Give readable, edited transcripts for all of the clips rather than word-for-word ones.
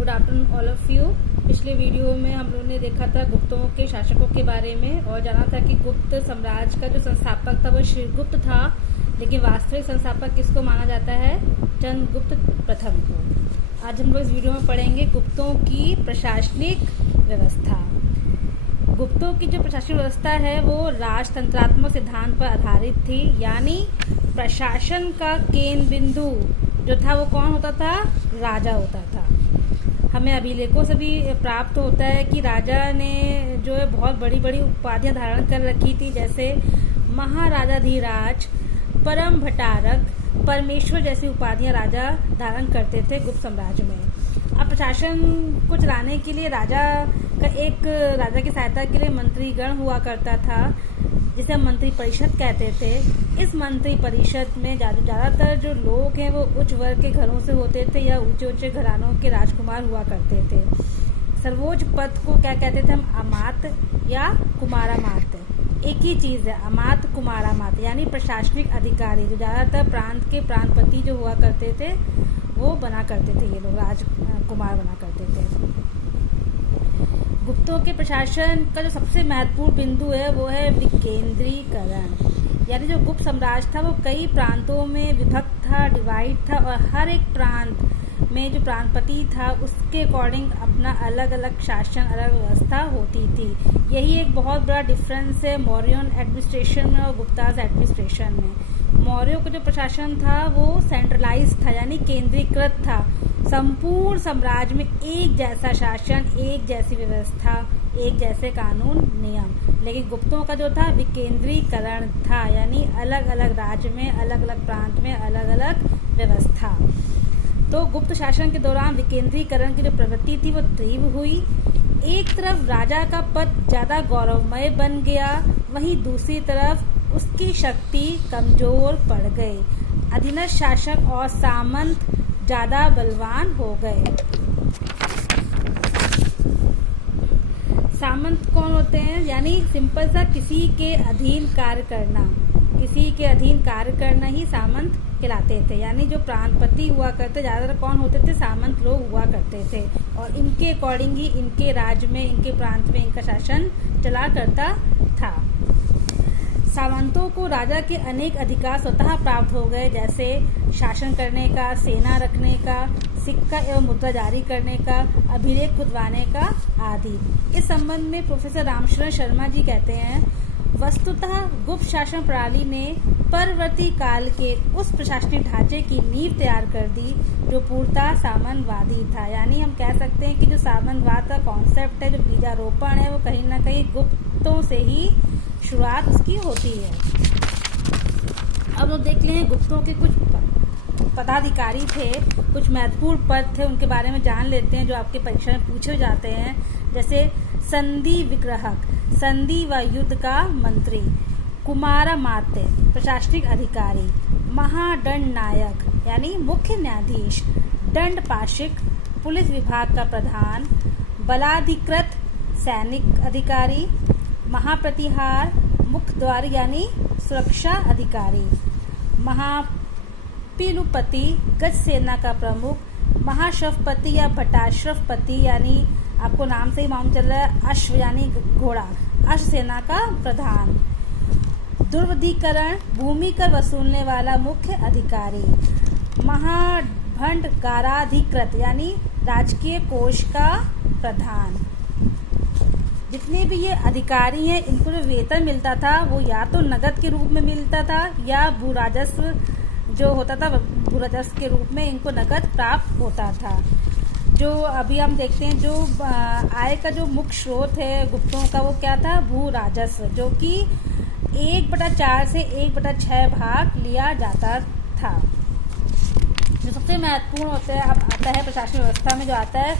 Good afternoon all of you. पिछले video में हम लोगों ने देखा था गुप्तों के शासकों के बारे में और जाना था कि गुप्त साम्राज्य का जो संस्थापक था वो श्रीगुप्त था, लेकिन वास्तविक संस्थापक किसको माना जाता है? चंद्रगुप्त प्रथम को। आज हम लोग इस वीडियो में पढ़ेंगे गुप्तों की प्रशासनिक व्यवस्था। गुप्तों की जो प्रशासनिक व्यवस्था है वो राजतंत्रात्मक सिद्धांत पर आधारित थी, यानी प्रशासन का केंद्र बिंदु जो था वो कौन होता था? राजा होता था। हमें अभिलेखों से भी प्राप्त होता है कि राजा ने जो है बहुत बड़ी बड़ी उपाधियां धारण कर रखी थी, जैसे महाराजाधिराज, परम भट्टारक, परमेश्वर जैसी उपाधियां राजा धारण करते थे गुप्त साम्राज्य में। अब प्रशासन को चलाने के लिए राजा की सहायता के लिए मंत्रीगण हुआ करता था, जिसे हम मंत्री परिषद कहते थे। इस मंत्री परिषद में ज़्यादातर जो लोग हैं वो उच्च वर्ग के घरों से होते थे या ऊंचे ऊंचे घरानों के राजकुमार हुआ करते थे। सर्वोच्च पद को क्या कहते थे हम? अमात्य या कुमारामात्य। एक ही चीज़ है, अमात्य कुमारामात्य, यानी प्रशासनिक अधिकारी। जो ज़्यादातर प्रांत के प्रांतपति जो हुआ करते थे वो बना करते थे, ये लोग राजकुमार बना करते थे। गुप्तों के प्रशासन का जो सबसे महत्वपूर्ण बिंदु है वो है विकेंद्रीकरण, यानी जो गुप्त साम्राज्य था वो कई प्रांतों में विभक्त था, डिवाइड था, और हर एक प्रांत में जो प्रांतपति था उसके अकॉर्डिंग अपना अलग अलग शासन, अलग व्यवस्था होती थी। यही एक बहुत बड़ा डिफरेंस है मौर्यन एडमिनिस्ट्रेशन में और गुप्ताज एडमिनिस्ट्रेशन में। मौर्यों का जो प्रशासन था वो सेंट्रलाइज था, यानी केंद्रीकृत था। संपूर्ण साम्राज्य में एक जैसा शासन, एक जैसी व्यवस्था, एक जैसे कानून नियम। लेकिन गुप्तों का जो था विकेंद्रीकरण था, यानी अलग अलग राज्य में, अलग अलग प्रांत में अलग अलग व्यवस्था। तो गुप्त शासन के दौरान विकेंद्रीकरण की जो प्रवृत्ति थी वो तीव्र हुई। एक तरफ राजा का पद ज्यादा गौरवमय बन गया, वहीं दूसरी तरफ उसकी शक्ति कमजोर पड़ गई। अधीनस्थ शासक और सामंत ज्यादा बलवान हो गए। सामंत कौन होते हैं? यानी सिंपल सा किसी के अधीन कार्य करना, किसी के अधीन कार्य करना ही सामंत कहलाते थे। यानी जो प्रांतपति हुआ करते ज्यादातर कौन होते थे? सामंत लोग हुआ करते थे, और इनके अकॉर्डिंग ही इनके राज्य में, इनके प्रांत में इनका शासन चला करता था। सामंतों को राजा के अनेक अधिकार स्वतः प्राप्त हो गए, जैसे शासन करने का, सेना रखने का, सिक्का एवं मुद्रा जारी करने का, अभिलेख खुदवाने का आदि। इस संबंध में प्रोफेसर रामशरण शर्मा जी कहते हैं, वस्तुतः गुप्त शासन प्रणाली ने परवर्ती काल के उस प्रशासनिक ढांचे की नींव तैयार कर दी जो पूर्णतः सामंतवादी था। यानी हम कह सकते हैं कि जो सामंतवाद का कॉन्सेप्ट है, जो बीजारोपण है, वो कहीं ना कहीं गुप्तों से ही शुरुआत उसकी होती है। अब लोग देख लें गुप्तों के कुछ पदाधिकारी थे, कुछ महत्वपूर्ण पद थे, उनके बारे में जान लेते हैं जो आपके परीक्षा में पूछे जाते हैं। जैसे संधि विग्रहक, संधि व युद्ध का मंत्री, कुमारामात्य प्रशासनिक अधिकारी, महादंड नायक यानी मुख्य न्यायाधीश, दंड पाशिक पुलिस विभाग का प्रधान, बलाधिकृत सैनिक अधिकारी, महाप्रतिहार मुखद्वार यानी सुरक्षा अधिकारी, महापिलुपति गज सेना का प्रमुख, महाश्वपति या भट्टाश्वपति यानी आपको नाम से ही मालूम चल रहा है, अश्व यानी घोड़ा, अश्व सेना का प्रधान, दुर्विधिकरण भूमि कर वसूलने वाला मुख्य अधिकारी, महाभंडागाराधिकृत यानी राजकीय कोष का प्रधान। जितने भी ये अधिकारी हैं इनको जो वेतन मिलता था वो या तो नगद के रूप में मिलता था या भू राजस्व जो होता था, भू राजस्व के रूप में इनको नगद प्राप्त होता था। जो अभी हम देखते हैं जो आय का जो मुख्य स्रोत है गुप्तों का वो क्या था? भू राजस्व, जो कि 1/4 से 1/6 भाग लिया जाता था। जो सबसे महत्वपूर्ण होता है, अब आता है प्रशासनिक व्यवस्था में जो आता है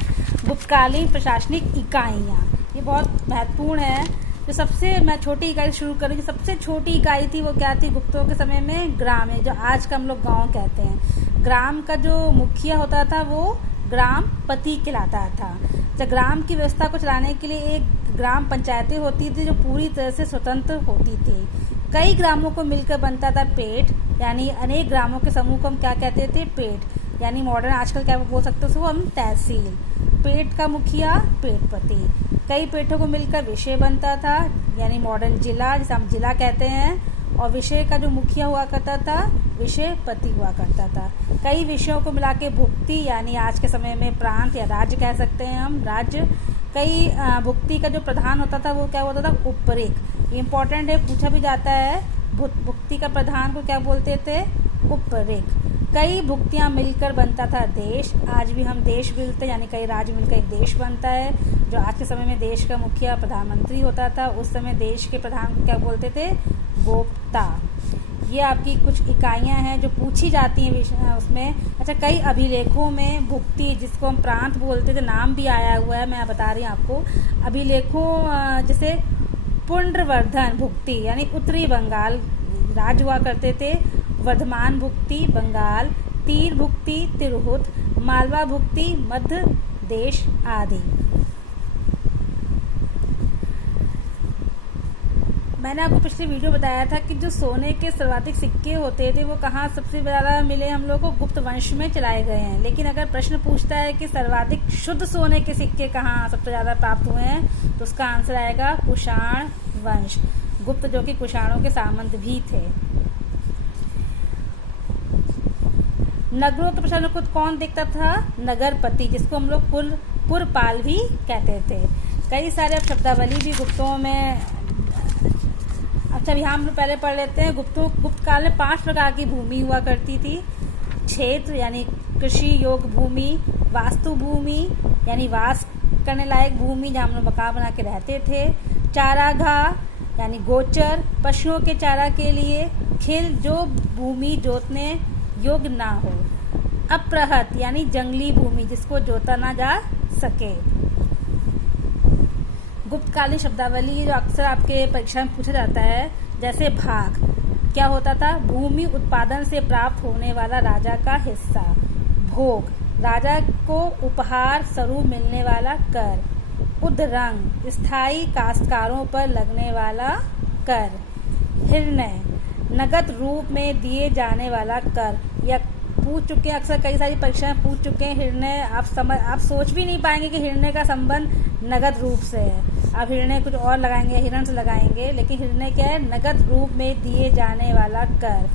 गुप्तकालीन प्रशासनिक इकाइयाँ। ये बहुत महत्वपूर्ण है। जो सबसे मैं छोटी इकाई शुरू करूँगी, सबसे छोटी इकाई थी वो क्या थी गुप्तों के समय में? ग्राम है, जो आज का हम लोग गांव कहते हैं। ग्राम का जो मुखिया होता था वो ग्राम पति कहलाता था। जब ग्राम की व्यवस्था को चलाने के लिए एक ग्राम पंचायतें होती थी जो पूरी तरह से स्वतंत्र होती थी। कई ग्रामों को मिलकर बनता था पेट, यानी अनेक ग्रामों के समूह को हम क्या कहते थे? पेट। यानी मॉडर्न आजकल क्या बोल सकते हैं उसको हम, तहसील। पेट का मुखिया पेटपति। कई पेटों को मिलकर विषय बनता था, यानी मॉडर्न जिला, जिसे हम जिला कहते हैं। और विषय का जो मुखिया हुआ करता था विषय पति हुआ करता था। कई विषयों को मिला के भुक्ति, यानी आज के समय में प्रांत या राज्य कह सकते हैं हम, राज्य। कई भुक्ति का जो प्रधान होता था वो क्या होता था, उपरेख। इम्पोर्टेंट है, पूछा भी जाता है, भुक्ति का प्रधान को क्या बोलते थे, उपरेख। कई भुक्तियाँ मिलकर बनता था देश। आज भी हम देश मिलते यानी कई राज्य मिलकर एक देश बनता है। जो आज के समय में देश का मुखिया प्रधानमंत्री होता था, उस समय देश के प्रधान को क्या बोलते थे, गोप्ता। ये आपकी कुछ इकाइयां हैं जो पूछी जाती हैं उसमें। अच्छा, कई अभिलेखों में भुक्ति, जिसको हम प्रांत बोलते थे, नाम भी आया हुआ है, मैं बता रही हूँ आपको। अभिलेखों जैसे पुंड्रवर्धन भुक्ति यानी उत्तरी बंगाल राज्य हुआ करते थे, वर्धमान भुक्ति बंगाल, तीर भुक्ति तिरहुत, मालवा भुक्ति मध्य देश आदि। मैंने आपको पिछले वीडियो बताया था कि जो सोने के सर्वाधिक सिक्के होते थे वो कहाँ सबसे ज़्यादा मिले हम लोग को, गुप्त वंश में चलाए गए हैं। लेकिन अगर प्रश्न पूछता है कि सर्वाधिक शुद्ध सोने के सिक्के कहाँ सबसे ज़्यादा प्राप्त हुए हैं, तो उसका आंसर आएगा कुषाण वंश। गुप्त जो कि कुषाणों के सामंत भी थे। नगरों के प्रशासन को कौन देखता था, नगरपति, जिसको हम लोग पुरपाल भी कहते थे। कई सारे अब शब्दावली भी गुप्तों में। अच्छा, अभी हम पहले पढ़ लेते हैं। गुप्त काल में 5 प्रकार की भूमि हुआ करती थी। क्षेत्र यानी कृषि योग्य भूमि, वास्तु भूमि यानी वास करने लायक भूमि जहाँ हम लोग मकान बना के रहते थे, चारागाह यानी गोचर पशुओं के चारा के लिए, खिल जो भूमि जोतने योग्य ना हो, अप्रहत यानी जंगली भूमि जिसको जोता ना जा सके। गुप्तकालीन शब्दावली जो अक्सर आपके परीक्षा में पूछा जाता है, जैसे भाग क्या होता था, भूमि उत्पादन से प्राप्त होने वाला राजा का हिस्सा। भोग राजा को उपहार स्वरूप मिलने वाला कर। उद्रंग स्थायी काश्तकारों पर लगने वाला कर। हिरण्य नगद रूप में दिए जाने वाला कर। या पूछ चुके हैं, अक्सर कई सारी परीक्षाएं पूछ चुके हैं हिरण्य। आप सोच भी नहीं पाएंगे कि हिरण्य का संबंध नगद रूप से है। आप हिरण्य कुछ और लगाएंगे, हिरण से लगाएंगे, लेकिन हिरण्य क्या है, नगद रूप में दिए जाने वाला कर।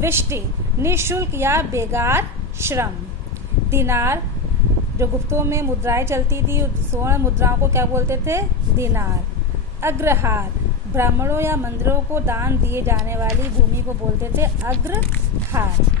विष्टि निःशुल्क या बेगार श्रम। दिनार जो गुप्तों में मुद्राएं चलती थी, स्वर्ण मुद्राओं को क्या बोलते थे, दिनार। अग्रहार ब्राह्मणों या मंदिरों को दान दिए जाने वाली भूमि को बोलते थे अग्रहार।